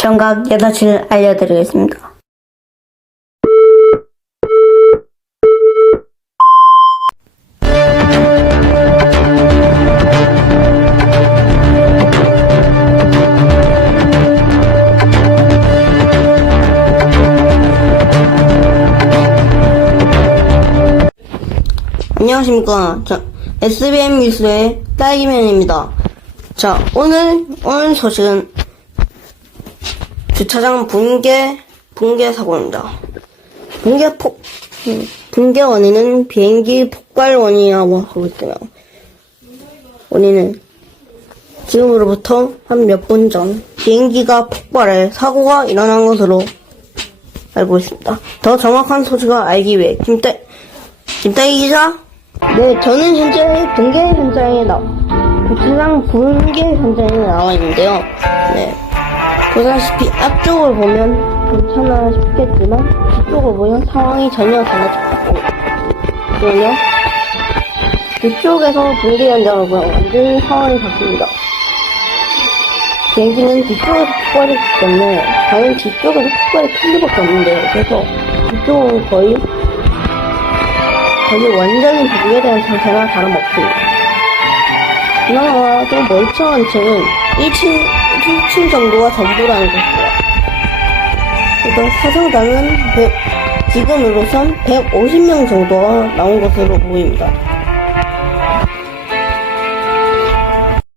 정각 8시를 알려드리겠습니다. 안녕하십니까. 자, SBM 뉴스의 딸기맨입니다. 자, 오늘, 오늘 소식은 주차장 붕괴, 붕괴 사고입니다. 붕괴 폭, 음, 붕괴 원인은 비행기 폭발 원인이라고 하고 있대요. 원인은 지금으로부터 한 몇 분 전 비행기가 폭발해 사고가 일어난 것으로 알고 있습니다. 더 정확한 소식을 알기 위해 김태, 김태희 기자? 네, 저는 현재 붕괴 현장에 나, 주차장 붕괴 현장에 나와 있는데요. 네. 보다시피 앞쪽을 보면 괜찮아 싶겠지만 뒤쪽을 보면 상황이 전혀 달라졌고 그러요 뒤쪽에서 붕괴 현장을 보면 완전히 상황이 바뀝니다. 비행기는 뒤쪽에서 폭발했기 때문에 과연 뒤쪽에서 폭발이 큰 수밖에 없는데요. 그래서 뒤쪽은 거의 거의 완전히 붕괴된 상태나 다름없습니다. 그나마 좀 멀쩡한 층은 1층, 1층 정도가 전부라는 것이고요. 일단 사상자는 100, 지금으로선 150명 정도가 나온 것으로 보입니다.